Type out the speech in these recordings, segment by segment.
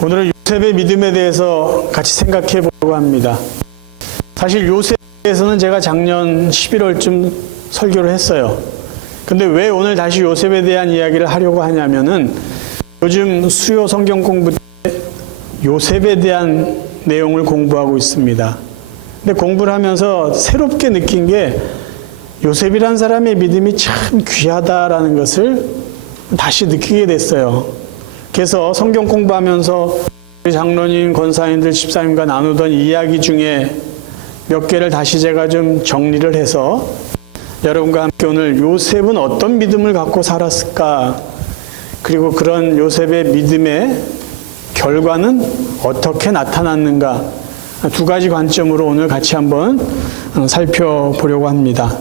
오늘은 요셉의 믿음에 대해서 같이 생각해 보려고 합니다. 사실 요셉에 대해서는 제가 작년 11월쯤 설교를 했어요. 근데 왜 오늘 다시 요셉에 대한 이야기를 하려고 하냐면은 요즘 수요 성경 공부 때 요셉에 대한 내용을 공부하고 있습니다. 근데 공부를 하면서 새롭게 느낀 게 요셉이란 사람의 믿음이 참 귀하다라는 것을 다시 느끼게 됐어요. 그래서 성경 공부하면서 우리 장로님, 권사님들, 집사님과 나누던 이야기 중에 몇 개를 다시 제가 좀 정리를 해서 여러분과 함께 오늘 요셉은 어떤 믿음을 갖고 살았을까, 그리고 그런 요셉의 믿음의 결과는 어떻게 나타났는가, 두 가지 관점으로 오늘 같이 한번 살펴보려고 합니다.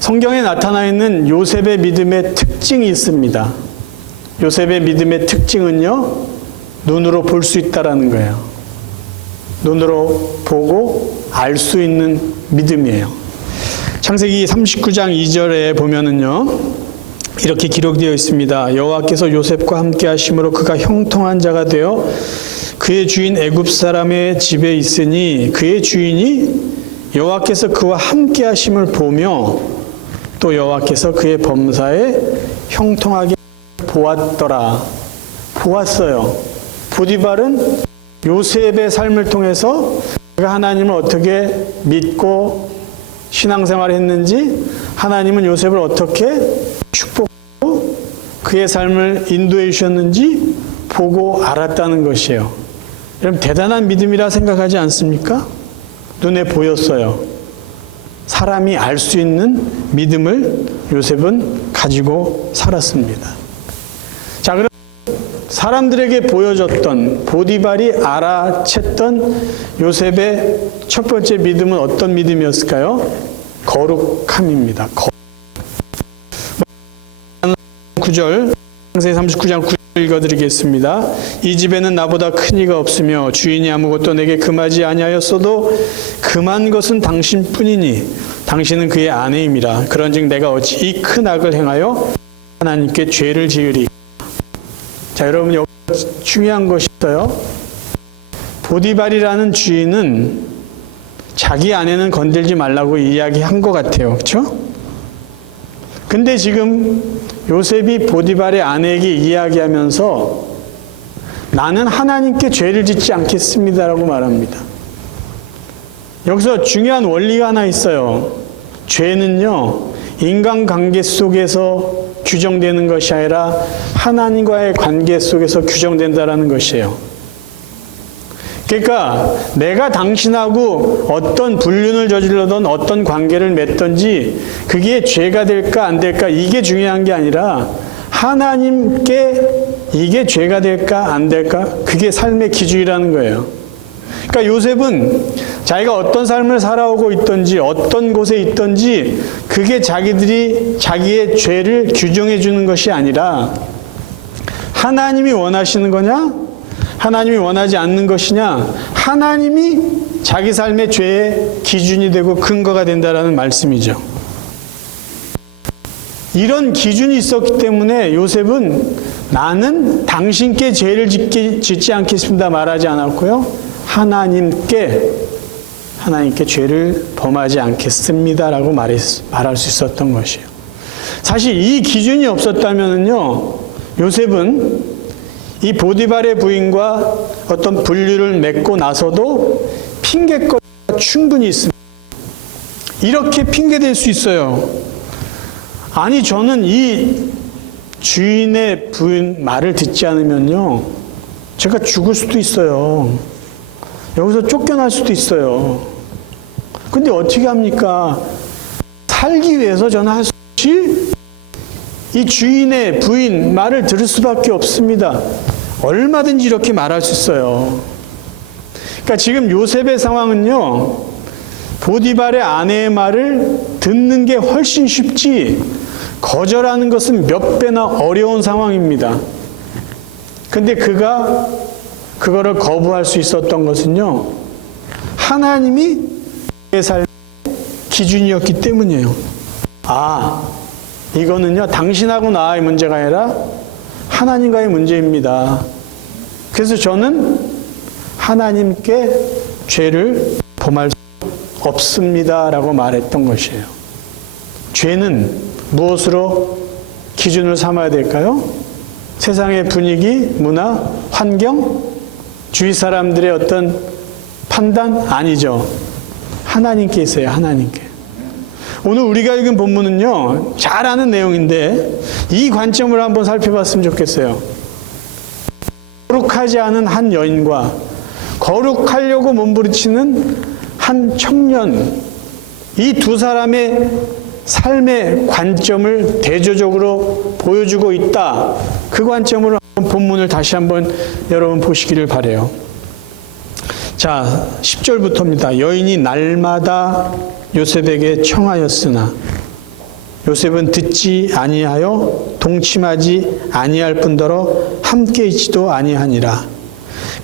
성경에 나타나 있는 요셉의 믿음의 특징이 있습니다. 요셉의 믿음의 특징은요, 눈으로 볼 수 있다라는 거예요. 눈으로 보고 알 수 있는 믿음이에요. 창세기 39장 2절에 보면은요, 이렇게 기록되어 있습니다. 여호와께서 요셉과 함께 하심으로 그가 형통한 자가 되어 그의 주인 애굽 사람의 집에 있으니 그의 주인이 여호와께서 그와 함께 하심을 보며 또 여호와께서 그의 범사에 형통하게 보았더라. 보았어요. 보디발은 요셉의 삶을 통해서 그가 하나님을 어떻게 믿고 신앙생활을 했는지, 하나님은 요셉을 어떻게 축복하고 그의 삶을 인도해 주셨는지 보고 알았다는 것이에요. 여러분, 대단한 믿음이라 생각하지 않습니까? 눈에 보였어요. 사람이 알 수 있는 믿음을 요셉은 가지고 살았습니다. 자, 그럼 사람들에게 보여줬던, 보디발이 알아챘던 요셉의 첫 번째 믿음은 어떤 믿음이었을까요? 거룩함입니다. 9절, 창세기 39장 9절 읽어드리겠습니다. 이 집에는 나보다 큰 이가 없으며 주인이 아무것도 내게 금하지 아니하였어도 금한 것은 당신뿐이니 당신은 그의 아내임이라. 그런즉 내가 어찌 이 큰 악을 행하여 하나님께 죄를 지으리. 자, 여러분, 여기 중요한 것이 있어요. 보디발이라는 주인은 자기 아내는 건들지 말라고 이야기한 것 같아요. 그렇죠? 근데 지금 요셉이 보디발의 아내에게 이야기하면서 나는 하나님께 죄를 짓지 않겠습니다라고 말합니다. 여기서 중요한 원리가 하나 있어요. 죄는요, 인간관계 속에서 규정되는 것이 아니라 하나님과의 관계 속에서 규정된다라는 것이에요. 그러니까 내가 당신하고 어떤 불륜을 저질러든 어떤 관계를 맺든지 그게 죄가 될까 안 될까, 이게 중요한 게 아니라 하나님께 이게 죄가 될까 안 될까, 그게 삶의 기준이라는 거예요. 그러니까 요셉은 자기가 어떤 삶을 살아오고 있든지 어떤 곳에 있든지 그게 자기들이 자기의 죄를 규정해 주는 것이 아니라 하나님이 원하시는 거냐, 하나님이 원하지 않는 것이냐, 하나님이 자기 삶의 죄의 기준이 되고 근거가 된다라는 말씀이죠. 이런 기준이 있었기 때문에 요셉은 나는 당신께 죄를 짓지 않겠습니다 말하지 않았고요, 하나님께 죄를 범하지 않겠습니다라고 말할 수 있었던 것이에요. 사실 이 기준이 없었다면요, 요셉은 이 보디발의 부인과 어떤 분류를 맺고 나서도 핑계거리가 충분히 있습니다. 이렇게 핑계댈 수 있어요. 아니, 저는 이 주인의 부인 말을 듣지 않으면요, 제가 죽을 수도 있어요. 여기서 쫓겨날 수도 있어요. 근데 어떻게 합니까? 살기 위해서 저는 할 수 없이 이 주인의 부인 말을 들을 수밖에 없습니다. 얼마든지 이렇게 말할 수 있어요. 그러니까 지금 요셉의 상황은요, 보디발의 아내의 말을 듣는 게 훨씬 쉽지 거절하는 것은 몇 배나 어려운 상황입니다. 근데 그가 그거를 거부할 수 있었던 것은요, 하나님이 그의 삶의 기준이었기 때문이에요. 아, 이거는요, 당신하고 나의 문제가 아니라 하나님과의 문제입니다. 그래서 저는 하나님께 죄를 범할 수 없습니다라고 말했던 것이에요. 죄는 무엇으로 기준을 삼아야 될까요? 세상의 분위기, 문화, 환경, 주위 사람들의 어떤 판단? 아니죠. 하나님께 있어요. 하나님께. 오늘 우리가 읽은 본문은요, 잘 아는 내용인데 이 관점을 한번 살펴봤으면 좋겠어요. 거룩하지 않은 한 여인과 거룩하려고 몸부림치는 한 청년, 이 두 사람의 삶의 관점을 대조적으로 보여주고 있다. 그 관점으로 본문을 다시 한번 여러분 보시기를 바라요. 자, 10절부터입니다. 여인이 날마다 요셉에게 청하였으나 요셉은 듣지 아니하여 동침하지 아니할 뿐더러 함께 있지도 아니하니라.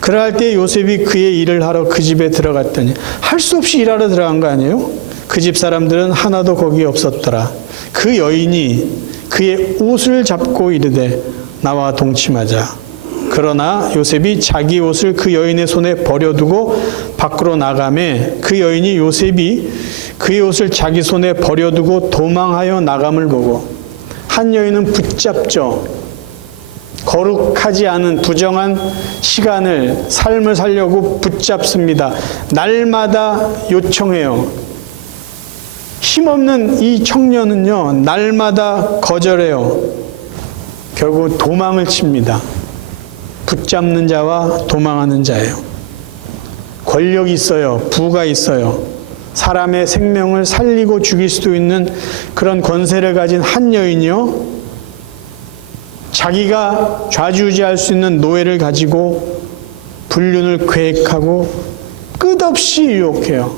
그러할 때 요셉이 그의 일을 하러 그 집에 들어갔더니, 할 수 없이 일하러 들어간 거 아니에요? 그 집 사람들은 하나도 거기 없었더라. 그 여인이 그의 옷을 잡고 이르되 나와 동침하자. 그러나 요셉이 자기 옷을 그 여인의 손에 버려두고 밖으로 나가매 그 여인이 요셉이 그의 옷을 자기 손에 버려두고 도망하여 나감을 보고, 한 여인은 붙잡죠. 거룩하지 않은 부정한 시간을, 삶을 살려고 붙잡습니다. 날마다 요청해요. 힘없는 이 청년은요, 날마다 거절해요. 결국 도망을 칩니다. 붙잡는 자와 도망하는 자예요. 권력이 있어요. 부가 있어요. 사람의 생명을 살리고 죽일 수도 있는 그런 권세를 가진 한 여인이요, 자기가 좌지우지할 수 있는 노예를 가지고 불륜을 계획하고 끝없이 유혹해요.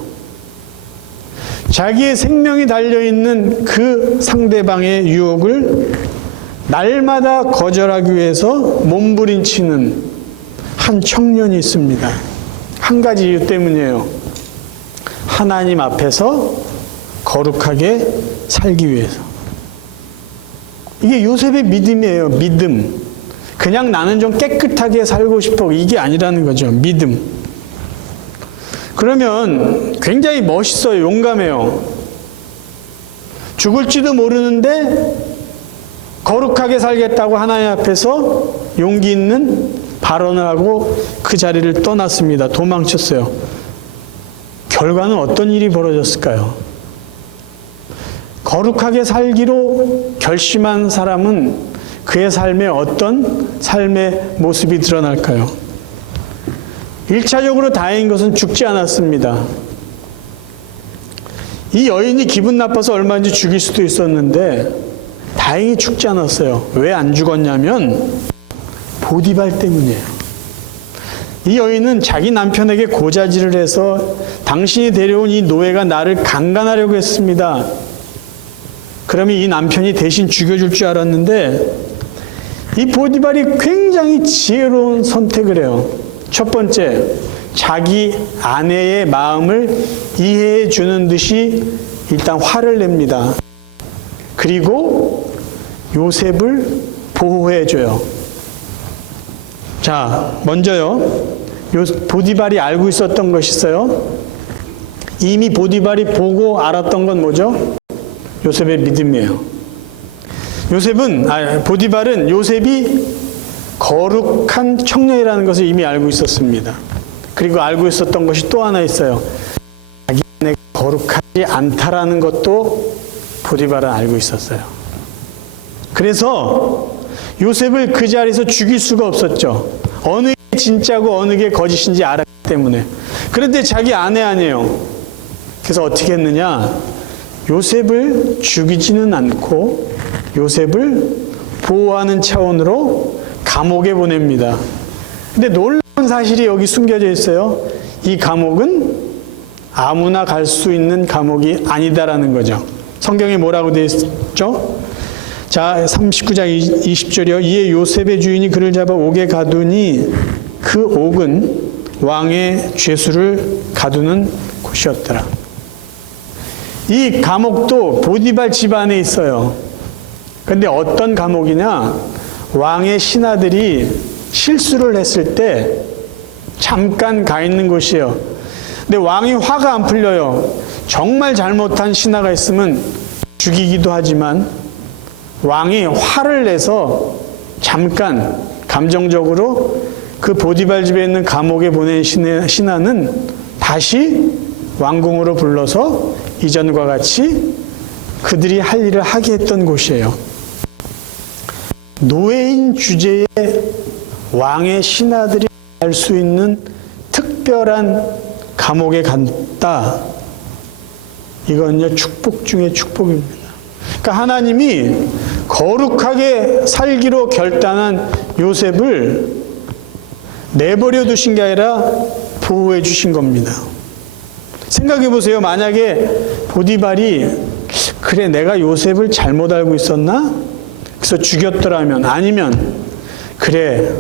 자기의 생명이 달려있는 그 상대방의 유혹을 날마다 거절하기 위해서 몸부림치는 한 청년이 있습니다. 한 가지 이유 때문이에요. 하나님 앞에서 거룩하게 살기 위해서. 이게 요셉의 믿음이에요. 믿음. 그냥 나는 좀 깨끗하게 살고 싶어, 이게 아니라는 거죠. 믿음. 그러면 굉장히 멋있어요. 용감해요. 죽을지도 모르는데 거룩하게 살겠다고 하나님 앞에서 용기 있는 발언을 하고 그 자리를 떠났습니다. 도망쳤어요. 결과는 어떤 일이 벌어졌을까요? 거룩하게 살기로 결심한 사람은 그의 삶에 어떤 삶의 모습이 드러날까요? 1차적으로 다행인 것은 죽지 않았습니다. 이 여인이 기분 나빠서 얼마든지 죽일 수도 있었는데 다행히 죽지 않았어요. 왜 안 죽었냐면 보디발 때문이에요. 이 여인은 자기 남편에게 고자질을 해서 당신이 데려온 이 노예가 나를 강간하려고 했습니다. 그러면 이 남편이 대신 죽여줄 줄 알았는데 이 보디발이 굉장히 지혜로운 선택을 해요. 첫 번째, 자기 아내의 마음을 이해해 주는 듯이 일단 화를 냅니다. 그리고 요셉을 보호해 줘요. 자, 먼저요, 보디발이 알고 있었던 것이 있어요. 이미 보디발이 보고 알았던 건 뭐죠? 요셉의 믿음이에요. 보디발은 요셉이 거룩한 청년이라는 것을 이미 알고 있었습니다. 그리고 알고 있었던 것이 또 하나 있어요. 자기 아내가 거룩하지 않다라는 것도 보디발은 알고 있었어요. 그래서 요셉을 그 자리에서 죽일 수가 없었죠. 어느 게 진짜고 어느 게 거짓인지 알았기 때문에. 그런데 자기 아내 아니에요. 그래서 어떻게 했느냐? 요셉을 죽이지는 않고 요셉을 보호하는 차원으로 감옥에 보냅니다. 근데 놀라운 사실이 여기 숨겨져 있어요. 이 감옥은 아무나 갈 수 있는 감옥이 아니다라는 거죠. 성경에 뭐라고 되어 있죠? 자, 39장 20절이요. 이에 요셉의 주인이 그를 잡아 옥에 가두니 그 옥은 왕의 죄수를 가두는 곳이었더라. 이 감옥도 보디발 집안에 있어요. 근데 어떤 감옥이냐? 왕의 신하들이 실수를 했을 때 잠깐 가 있는 곳이에요. 근데 왕이 화가 안 풀려요. 정말 잘못한 신하가 있으면 죽이기도 하지만 왕이 화를 내서 잠깐 감정적으로 그 보디발 집에 있는 감옥에 보낸 신하는 다시 왕궁으로 불러서 이전과 같이 그들이 할 일을 하게 했던 곳이에요. 노예인 주제에 왕의 신하들이 갈 수 있는 특별한 감옥에 갔다. 이건요, 축복 중에 축복입니다. 그러니까 하나님이 거룩하게 살기로 결단한 요셉을 내버려 두신 게 아니라 보호해 주신 겁니다. 생각해 보세요. 만약에 보디발이 그래 내가 요셉을 잘못 알고 있었나? 그래서 죽였더라면, 아니면 그래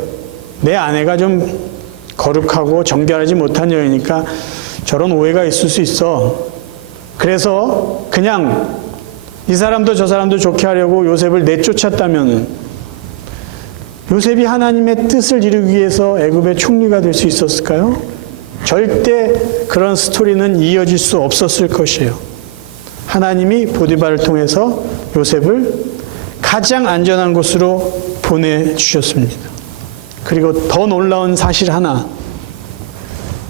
내 아내가 좀 거룩하고 정결하지 못한 여이니까 저런 오해가 있을 수 있어. 그래서 그냥 이 사람도 저 사람도 좋게 하려고 요셉을 내쫓았다면은 요셉이 하나님의 뜻을 이루기 위해서 애굽의 총리가 될 수 있었을까요? 절대 그런 스토리는 이어질 수 없었을 것이에요. 하나님이 보디발을 통해서 요셉을 가장 안전한 곳으로 보내주셨습니다. 그리고 더 놀라운 사실 하나,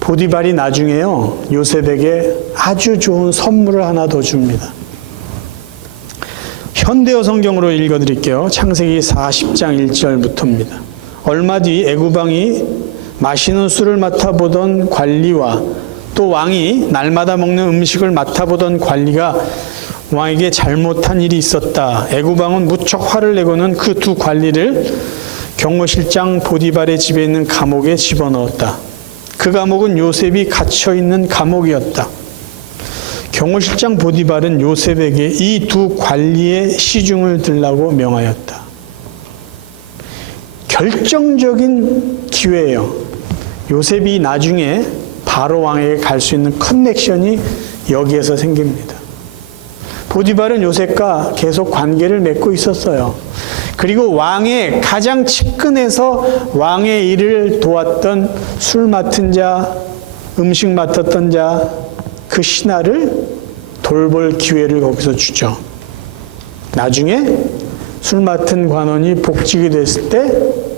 보디발이 나중에요, 요셉에게 아주 좋은 선물을 하나 더 줍니다. 현대어 성경으로 읽어드릴게요. 창세기 40장 1절부터입니다. 얼마 뒤 애굽 왕이 마시는 술을 맡아보던 관리와 또 왕이 날마다 먹는 음식을 맡아보던 관리가 왕에게 잘못한 일이 있었다. 애굽 왕은 무척 화를 내고는 그 두 관리를 경호실장 보디발의 집에 있는 감옥에 집어넣었다. 그 감옥은 요셉이 갇혀있는 감옥이었다. 경호실장 보디발은 요셉에게 이 두 관리의 시중을 들라고 명하였다. 결정적인 기회예요. 요셉이 나중에 바로 왕에게 갈 수 있는 커넥션이 여기에서 생깁니다. 보디발은 요셉과 계속 관계를 맺고 있었어요. 그리고 왕의 가장 측근에서 왕의 일을 도왔던 술 맡은 자, 음식 맡았던 자, 그 신하를 돌볼 기회를 거기서 주죠. 나중에 술 맡은 관원이 복직이 됐을 때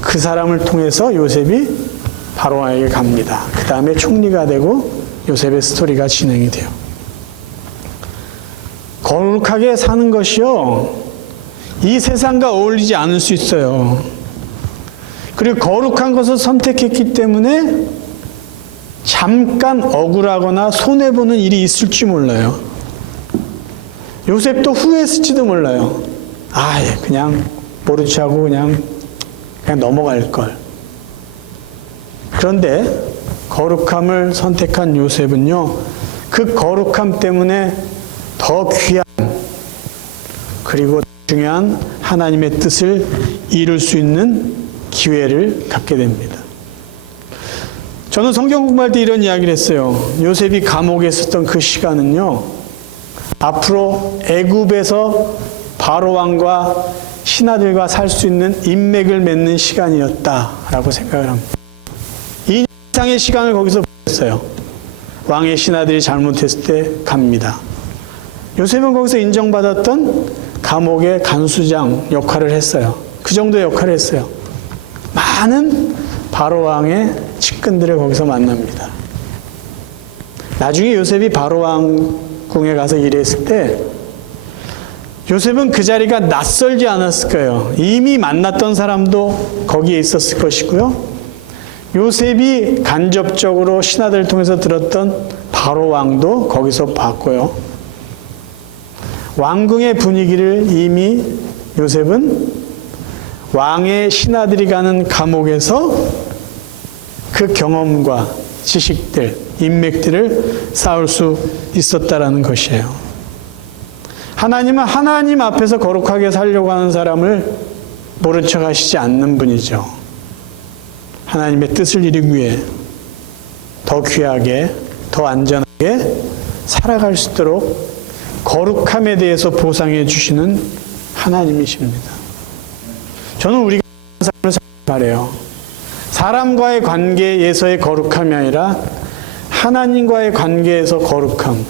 그 사람을 통해서 요셉이 바로 왕에게 갑니다. 그 다음에 총리가 되고 요셉의 스토리가 진행이 돼요. 거룩하게 사는 것이요, 이 세상과 어울리지 않을 수 있어요. 그리고 거룩한 것을 선택했기 때문에 잠깐 억울하거나 손해보는 일이 있을지 몰라요. 요셉도 후회했을지도 몰라요. 그냥 모르지 하고 그냥 넘어갈 걸. 그런데 거룩함을 선택한 요셉은요, 그 거룩함 때문에 더 귀한, 그리고 중요한 하나님의 뜻을 이룰 수 있는 기회를 갖게 됩니다. 저는 성경 공부할 때 이런 이야기를 했어요. 요셉이 감옥에 있었던 그 시간은요, 앞으로 애굽에서 바로 왕과 신하들과 살 수 있는 인맥을 맺는 시간이었다라고 생각을 합니다. 2년 이상의 시간을 거기서 보냈어요. 왕의 신하들이 잘못했을 때 갑니다. 요셉은 거기서 인정받았던 감옥의 간수장 역할을 했어요. 그 정도의 역할을 했어요. 많은 바로 왕의 측근들을 거기서 만납니다. 나중에 요셉이 바로 왕궁에 가서 일했을 때 요셉은 그 자리가 낯설지 않았을 거예요. 이미 만났던 사람도 거기에 있었을 것이고요. 요셉이 간접적으로 신하들을 통해서 들었던 바로 왕도 거기서 봤고요. 왕궁의 분위기를 이미 요셉은 왕의 신하들이 가는 감옥에서 그 경험과 지식들, 인맥들을 쌓을 수 있었다라는 것이에요. 하나님은 하나님 앞에서 거룩하게 살려고 하는 사람을 모른 척 하시지 않는 분이죠. 하나님의 뜻을 이루기 위해 더 귀하게, 더 안전하게 살아갈 수 있도록 거룩함에 대해서 보상해 주시는 하나님이십니다. 저는 우리가 삶을 말해요. 사람과의 관계에서의 거룩함이 아니라 하나님과의 관계에서 거룩함.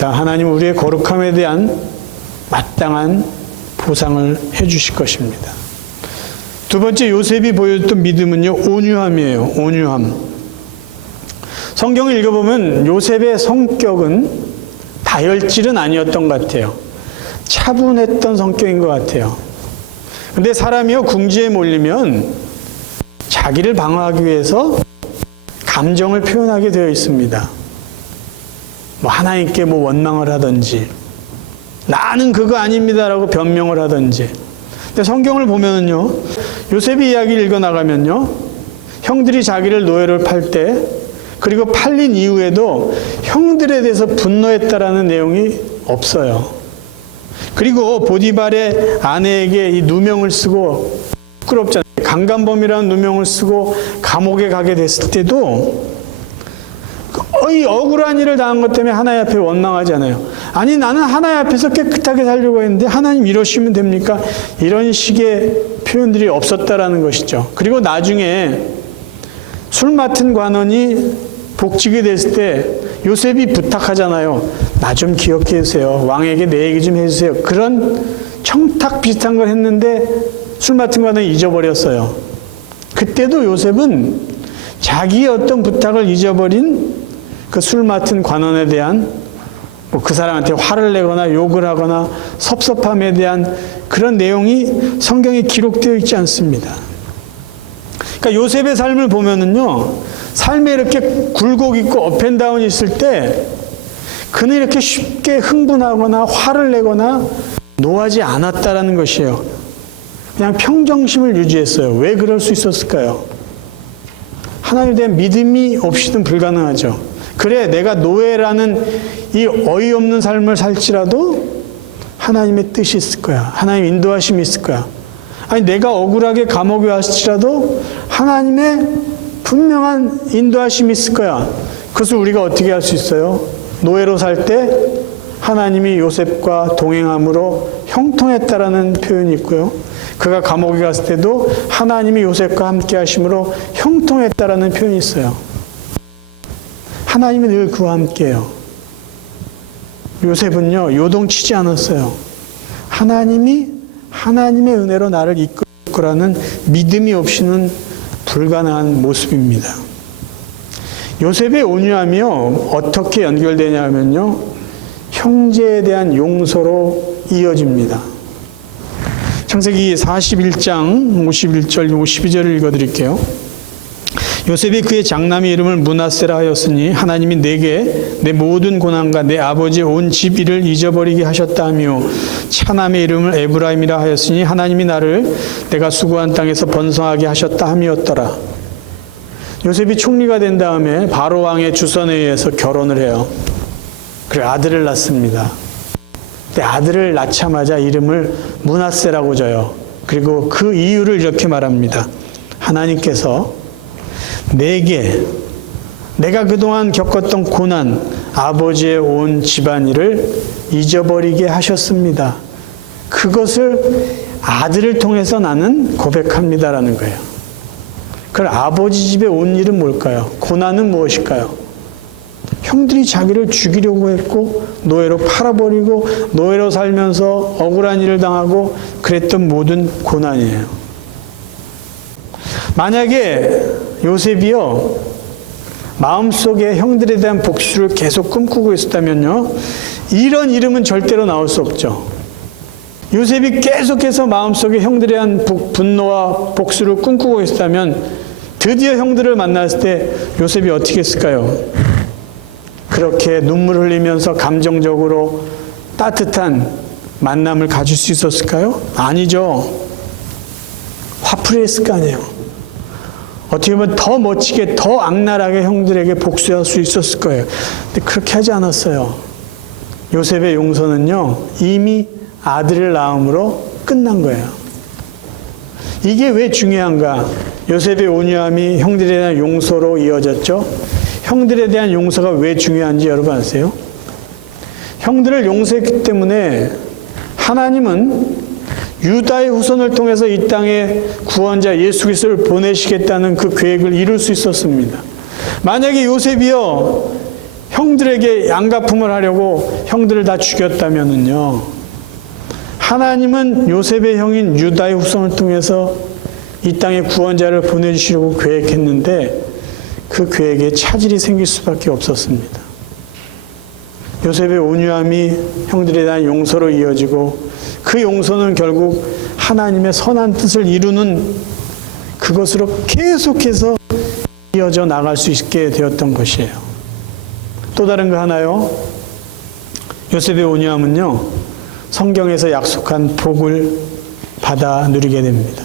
하나님은 우리의 거룩함에 대한 마땅한 보상을 해주실 것입니다. 두 번째, 요셉이 보여줬던 믿음은요, 온유함이에요. 온유함. 성경을 읽어보면 요셉의 성격은 다혈질은 아니었던 것 같아요. 차분했던 성격인 것 같아요. 근데 사람이요, 궁지에 몰리면 자기를 방어하기 위해서 감정을 표현하게 되어 있습니다. 하나님께 원망을 하든지, 나는 그거 아닙니다라고 변명을 하든지. 근데 성경을 보면은요, 요셉의 이야기를 읽어나가면요, 형들이 자기를 노예로 팔 때, 그리고 팔린 이후에도 형들에 대해서 분노했다라는 내용이 없어요. 그리고 보디발의 아내에게 이 누명을 쓰고, 부끄럽잖아요. 강간범이라는 누명을 쓰고 감옥에 가게 됐을 때도 이 억울한 일을 당한 것 때문에 하나님 앞에 원망하지 않아요. 아니, 나는 하나님 앞에서 깨끗하게 살려고 했는데 하나님 이러시면 됩니까? 이런 식의 표현들이 없었다라는 것이죠. 그리고 나중에 술 맡은 관원이 복직이 됐을 때 요셉이 부탁하잖아요. 나 좀 기억해 주세요. 왕에게 내 얘기 좀 해주세요. 그런 청탁 비슷한 걸 했는데 술 맡은 관원이 잊어버렸어요. 그때도 요셉은 자기의 어떤 부탁을 잊어버린 그 술 맡은 관원에 대한 그 사람한테 화를 내거나 욕을 하거나 섭섭함에 대한 그런 내용이 성경에 기록되어 있지 않습니다. 그러니까 요셉의 삶을 보면은요, 삶에 이렇게 굴곡 있고 업앤다운이 있을 때 그는 이렇게 쉽게 흥분하거나 화를 내거나 노하지 않았다라는 것이에요. 그냥 평정심을 유지했어요. 왜 그럴 수 있었을까요? 하나님에 대한 믿음이 없이는 불가능하죠. 그래, 내가 노예라는 이 어이없는 삶을 살지라도 하나님의 뜻이 있을 거야. 하나님 인도하심이 있을 거야. 아니, 내가 억울하게 감옥에 왔을지라도 하나님의 분명한 인도하심이 있을 거야. 그것을 우리가 어떻게 할 수 있어요? 노예로 살 때 하나님이 요셉과 동행함으로 형통했다라는 표현이 있고요. 그가 감옥에 갔을 때도 하나님이 요셉과 함께 하심으로 형통했다라는 표현이 있어요. 하나님이 늘 그와 함께해요. 요셉은요, 요동치지 않았어요. 하나님이 하나님의 은혜로 나를 이끌 거라는 믿음이 없이는 불가능한 모습입니다. 요셉의 온유함이요, 어떻게 연결되냐면요, 형제에 대한 용서로 이어집니다. 창세기 41장 51절 52절을 읽어드릴게요. 요셉이 그의 장남의 이름을 므낫세라 하였으니 하나님이 내게 내 모든 고난과 내 아버지의 온 집 일을 잊어버리게 하셨다 하며, 차남의 이름을 에브라임이라 하였으니 하나님이 나를 내가 수고한 땅에서 번성하게 하셨다 함이었더라. 요셉이 총리가 된 다음에 바로 왕의 주선에 의해서 결혼을 해요. 그래, 아들을 낳습니다. 근데 아들을 낳자마자 이름을 므낫세라고 져요. 그리고 그 이유를 이렇게 말합니다. 하나님께서 내가 그동안 겪었던 고난, 아버지의 온 집안일을 잊어버리게 하셨습니다. 그것을 아들을 통해서 나는 고백합니다라는 거예요. 그럼 아버지 집에 온 일은 뭘까요? 고난은 무엇일까요? 형들이 자기를 죽이려고 했고 노예로 팔아버리고 노예로 살면서 억울한 일을 당하고 그랬던 모든 고난이에요. 만약에 요셉이요, 마음속에 형들에 대한 복수를 계속 꿈꾸고 있었다면요, 이런 이름은 절대로 나올 수 없죠. 요셉이 계속해서 마음속에 형들에 대한 분노와 복수를 꿈꾸고 있었다면 드디어 형들을 만났을 때 요셉이 어떻게 했을까요? 그렇게 눈물 흘리면서 감정적으로 따뜻한 만남을 가질 수 있었을까요? 아니죠. 화풀이 했을 거 아니에요. 어떻게 보면 더 멋지게, 더 악랄하게 형들에게 복수할 수 있었을 거예요. 근데 그렇게 하지 않았어요. 요셉의 용서는요, 이미 아들을 낳음으로 끝난 거예요. 이게 왜 중요한가? 요셉의 온유함이 형들에 대한 용서로 이어졌죠. 형들에 대한 용서가 왜 중요한지 여러분 아세요? 형들을 용서했기 때문에 하나님은 유다의 후손을 통해서 이 땅에 구원자 예수 그리스도를 보내시겠다는 그 계획을 이룰 수 있었습니다. 만약에 요셉이요 형들에게 양가품을 하려고 형들을 다 죽였다면은요, 하나님은 요셉의 형인 유다의 후손을 통해서 이 땅에 구원자를 보내주시려고 계획했는데 그 계획에 차질이 생길 수밖에 없었습니다. 요셉의 온유함이 형들에 대한 용서로 이어지고 그 용서는 결국 하나님의 선한 뜻을 이루는 그것으로 계속해서 이어져 나갈 수 있게 되었던 것이에요. 또 다른 거 하나요. 요셉의 온유함은요, 성경에서 약속한 복을 받아 누리게 됩니다.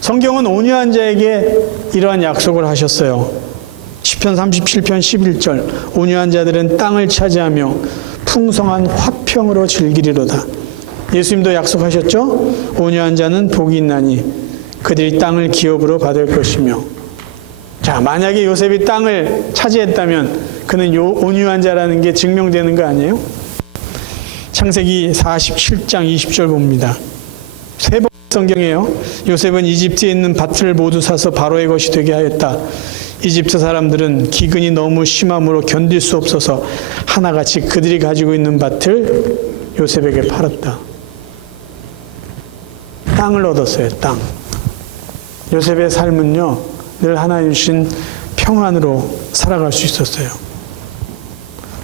성경은 온유한 자에게 이러한 약속을 하셨어요. 시편 37편 11절 온유한 자들은 땅을 차지하며 풍성한 화평으로 즐기리로다. 예수님도 약속하셨죠? 온유한 자는 복이 있나니 그들이 땅을 기업으로 받을 것이며. 자, 만약에 요셉이 땅을 차지했다면 그는 온유한 자라는 게 증명되는 거 아니에요? 창세기 47장 20절 봅니다. 세 번 성경이에요. 요셉은 이집트에 있는 밭을 모두 사서 바로의 것이 되게 하였다. 이집트 사람들은 기근이 너무 심함으로 견딜 수 없어서 하나같이 그들이 가지고 있는 밭을 요셉에게 팔았다. 땅을 얻었어요. 땅. 요셉의 삶은요, 늘 하나님 주신 평안으로 살아갈 수 있었어요.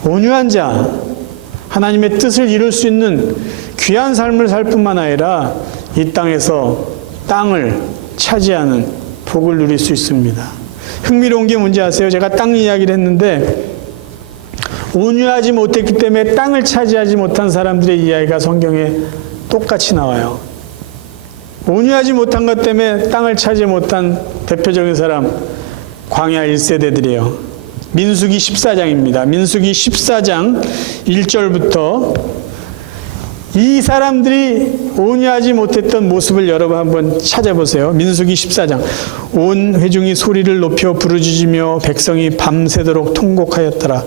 온유한 자, 하나님의 뜻을 이룰 수 있는 귀한 삶을 살 뿐만 아니라 이 땅에서 땅을 차지하는 복을 누릴 수 있습니다. 흥미로운 게 뭔지 아세요? 제가 땅 이야기를 했는데 온유하지 못했기 때문에 땅을 차지하지 못한 사람들의 이야기가 성경에 똑같이 나와요. 온유하지 못한 것 때문에 땅을 차지 못한 대표적인 사람, 광야 1세대들이에요. 민수기 14장입니다. 민수기 14장 1절부터 이 사람들이 온유하지 못했던 모습을 여러분 한번 찾아보세요. 민수기 14장. 온 회중이 소리를 높여 부르짖으며 백성이 밤새도록 통곡하였더라.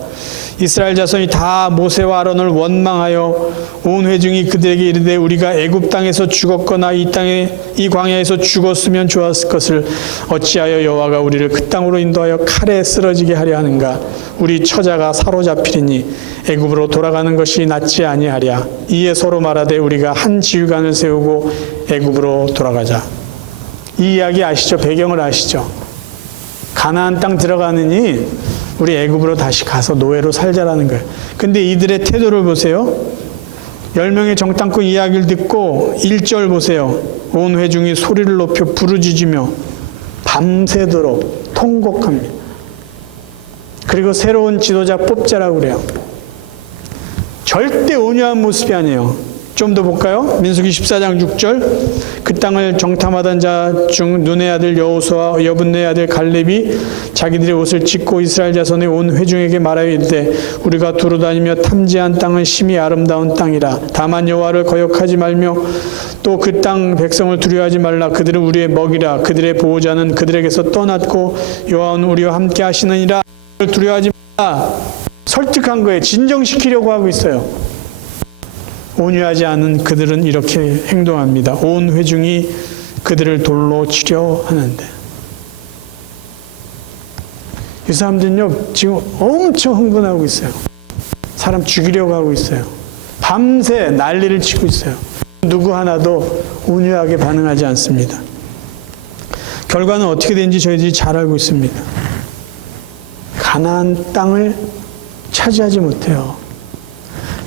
이스라엘 자손이 다 모세와 아론을 원망하여 온 회중이 그들에게 이르되 우리가 애굽 땅에서 죽었거나 이 광야에서 죽었으면 좋았을 것을 어찌하여 여호와가 우리를 그 땅으로 인도하여 칼에 쓰러지게 하려 하는가. 우리 처자가 사로잡히리니 애굽으로 돌아가는 것이 낫지 아니하랴. 이에 서로 말하되 우리가 한 지휘관을 세우고 애굽으로 돌아가자. 이 이야기 아시죠? 배경을 아시죠? 가나안 땅 들어가느니 우리 애굽으로 다시 가서 노예로 살자라는 거예요. 근데 이들의 태도를 보세요. 10명의 정탐꾼 이야기를 듣고 1절 보세요. 온 회중이 소리를 높여 부르짖으며 밤새도록 통곡합니다. 그리고 새로운 지도자 뽑자라고 그래요. 절대 온유한 모습이 아니에요. 좀 더 볼까요? 민수기 14장 6절. 그 땅을 정탐하던 자 중 눈의 아들 여호수아와 여분네 아들 갈렙이 자기들의 옷을 찢고 이스라엘 자손의 온 회중에게 말하여 이르되 우리가 두루다니며 탐지한 땅은 심히 아름다운 땅이라. 다만 여호와를 거역하지 말며 또 그 땅 백성을 두려워하지 말라. 그들은 우리의 먹이라. 그들의 보호자는 그들에게서 떠났고 여호와는 우리와 함께 하시느니라. 두려워하지 말라. 설득한 거예요. 진정시키려고 하고 있어요. 온유하지 않은 그들은 이렇게 행동합니다. 온 회중이 그들을 돌로 치려 하는데. 이 사람들은요, 지금 엄청 흥분하고 있어요. 사람 죽이려고 하고 있어요. 밤새 난리를 치고 있어요. 누구 하나도 온유하게 반응하지 않습니다. 결과는 어떻게 되는지 저희들이 잘 알고 있습니다. 가나안 땅을 차지하지 못해요.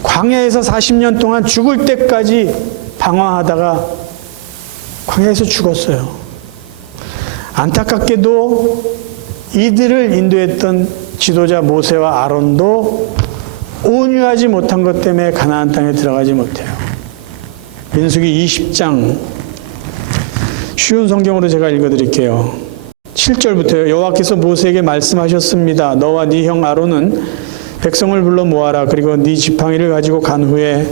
광야에서 40년 동안 죽을 때까지 방황하다가 광야에서 죽었어요. 안타깝게도 이들을 인도했던 지도자 모세와 아론도 온유하지 못한 것 때문에 가나안 땅에 들어가지 못해요. 민수기 20장 쉬운 성경으로 제가 읽어드릴게요. 7절부터요. 여호와께서 모세에게 말씀하셨습니다. 너와 네 형 아론은 백성을 불러 모아라. 그리고 네 지팡이를 가지고 간 후에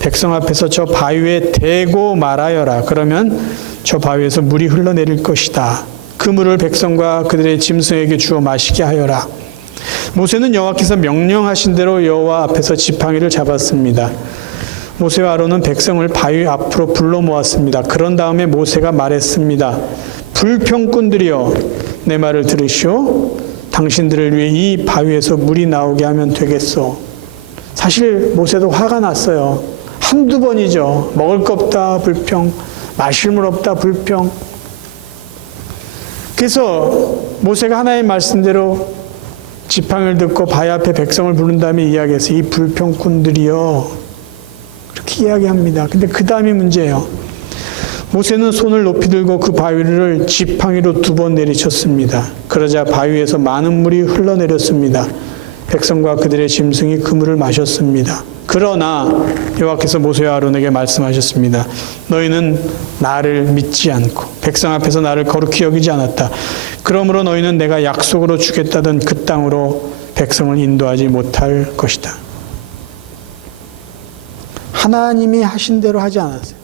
백성 앞에서 저 바위에 대고 말하여라. 그러면 저 바위에서 물이 흘러내릴 것이다. 그 물을 백성과 그들의 짐승에게 주어 마시게 하여라. 모세는 여호와께서 명령하신 대로 여호와 앞에서 지팡이를 잡았습니다. 모세와 아론은 백성을 바위 앞으로 불러 모았습니다. 그런 다음에 모세가 말했습니다. 불평꾼들이여, 내 말을 들으시오. 당신들을 위해 이 바위에서 물이 나오게 하면 되겠소. 사실 모세도 화가 났어요. 한두 번이죠. 먹을 거 없다 불평, 마실 물 없다 불평. 그래서 모세가 하나님의 말씀대로 지팡이를 듣고 바위 앞에 백성을 부른 다음에 이야기해서 이 불평꾼들이요, 그렇게 이야기합니다. 근데 그 다음이 문제예요. 모세는 손을 높이 들고 그 바위를 지팡이로 2번 내리쳤습니다. 그러자 바위에서 많은 물이 흘러내렸습니다. 백성과 그들의 짐승이 그 물을 마셨습니다. 그러나 여호와께서 모세와 아론에게 말씀하셨습니다. 너희는 나를 믿지 않고 백성 앞에서 나를 거룩히 여기지 않았다. 그러므로 너희는 내가 약속으로 주겠다던 그 땅으로 백성을 인도하지 못할 것이다. 하나님이 하신 대로 하지 않았어요.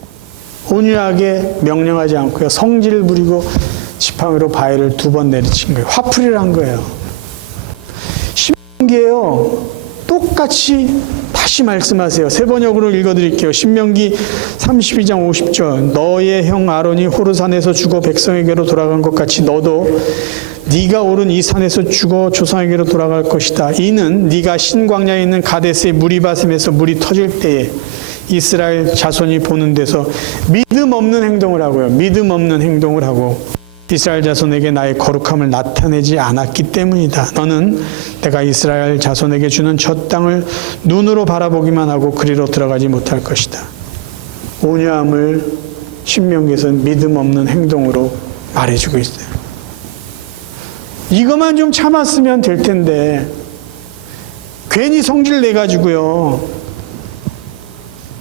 온유하게 명령하지 않고요. 성질을 부리고 지팡이로 바위를 2번 내리친 거예요. 화풀이를 한 거예요. 신명기예요. 똑같이 다시 말씀하세요. 3번역으로 읽어드릴게요. 신명기 32장 50절. 너의 형 아론이 호르산에서 죽어 백성에게로 돌아간 것 같이 너도 네가 오른 이 산에서 죽어 조상에게로 돌아갈 것이다. 이는 네가 신광야에 있는 가데스의 무리바셈에서 물이 터질 때에 이스라엘 자손이 보는 데서 믿음 없는 행동을 하고요. 믿음 없는 행동을 하고 이스라엘 자손에게 나의 거룩함을 나타내지 않았기 때문이다. 너는 내가 이스라엘 자손에게 주는 저 땅을 눈으로 바라보기만 하고 그리로 들어가지 못할 것이다. 온유함을 신명기에서는 믿음 없는 행동으로 말해주고 있어요. 이것만 좀 참았으면 될 텐데 괜히 성질 내가지고요.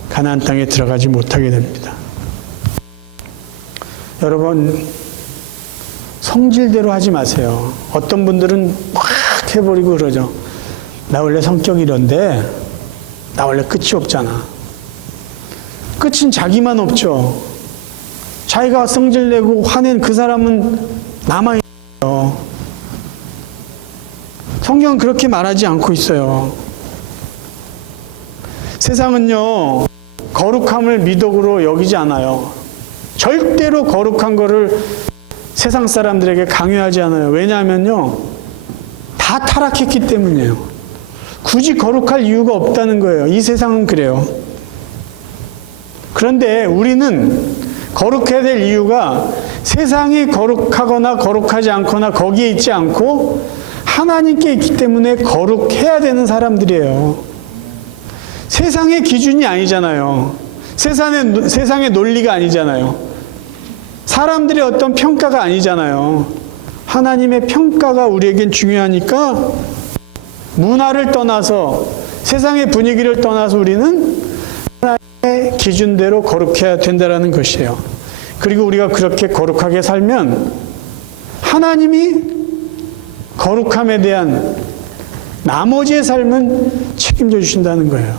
가나안 땅에 들어가지 못하게 됩니다. 여러분, 성질대로 하지 마세요. 어떤 분들은 막 해버리고 그러죠. 나 원래 성격이 이런데 나 원래 끝이 없잖아. 끝은 자기만 없죠. 자기가 성질내고 화낸 그 사람은 남아있어요. 성경은 그렇게 말하지 않고 있어요. 세상은요, 거룩함을 미덕으로 여기지 않아요. 절대로 거룩한 거를 세상 사람들에게 강요하지 않아요. 왜냐하면요, 다 타락했기 때문이에요. 굳이 거룩할 이유가 없다는 거예요. 이 세상은 그래요. 그런데 우리는 거룩해야 될 이유가 세상이 거룩하거나 거룩하지 않거나 거기에 있지 않고 하나님께 있기 때문에 거룩해야 되는 사람들이에요. 세상의 기준이 아니잖아요. 세상의 논리가 아니잖아요. 사람들의 어떤 평가가 아니잖아요. 하나님의 평가가 우리에겐 중요하니까 문화를 떠나서 세상의 분위기를 떠나서 우리는 하나님의 기준대로 거룩해야 된다는 것이에요. 그리고 우리가 그렇게 거룩하게 살면 하나님이 거룩함에 대한 나머지의 삶은 책임져 주신다는 거예요.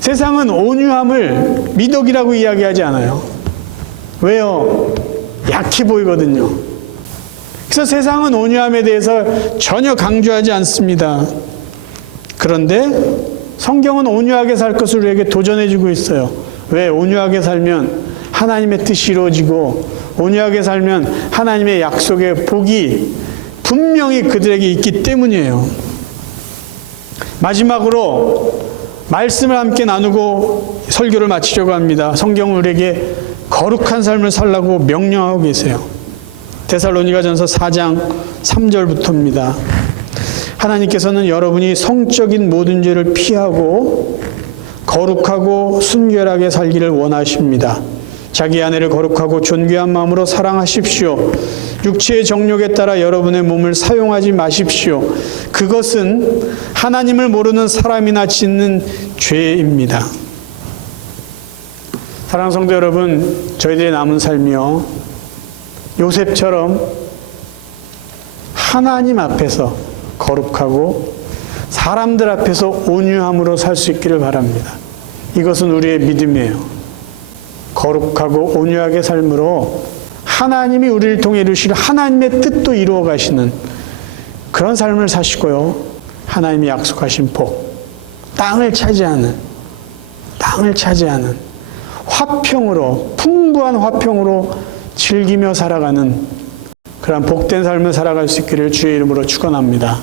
세상은 온유함을 미덕이라고 이야기하지 않아요. 왜요? 약해 보이거든요. 그래서 세상은 온유함에 대해서 전혀 강조하지 않습니다. 그런데 성경은 온유하게 살 것을 우리에게 도전해 주고 있어요. 왜? 온유하게 살면 하나님의 뜻이 이루어지고 온유하게 살면 하나님의 약속의 복이 분명히 그들에게 있기 때문이에요. 마지막으로 말씀을 함께 나누고 설교를 마치려고 합니다. 성경은 우리에게 거룩한 삶을 살라고 명령하고 계세요. 데살로니가전서 4장 3절부터입니다. 하나님께서는 여러분이 성적인 모든 죄를 피하고 거룩하고 순결하게 살기를 원하십니다. 자기 아내를 거룩하고 존귀한 마음으로 사랑하십시오. 육체의 정욕에 따라 여러분의 몸을 사용하지 마십시오. 그것은 하나님을 모르는 사람이나 짓는 죄입니다. 사랑하는 성도 여러분, 저희들의 남은 삶이요, 요셉처럼 하나님 앞에서 거룩하고 사람들 앞에서 온유함으로 살 수 있기를 바랍니다. 이것은 우리의 믿음이에요. 거룩하고 온유하게 삶으로 하나님이 우리를 통해 이루실 하나님의 뜻도 이루어 가시는 그런 삶을 사시고요. 하나님이 약속하신 복, 땅을 차지하는 땅을 차지하는 화평으로, 풍부한 화평으로 즐기며 살아가는 그런 복된 삶을 살아갈 수 있기를 주의 이름으로 축원합니다.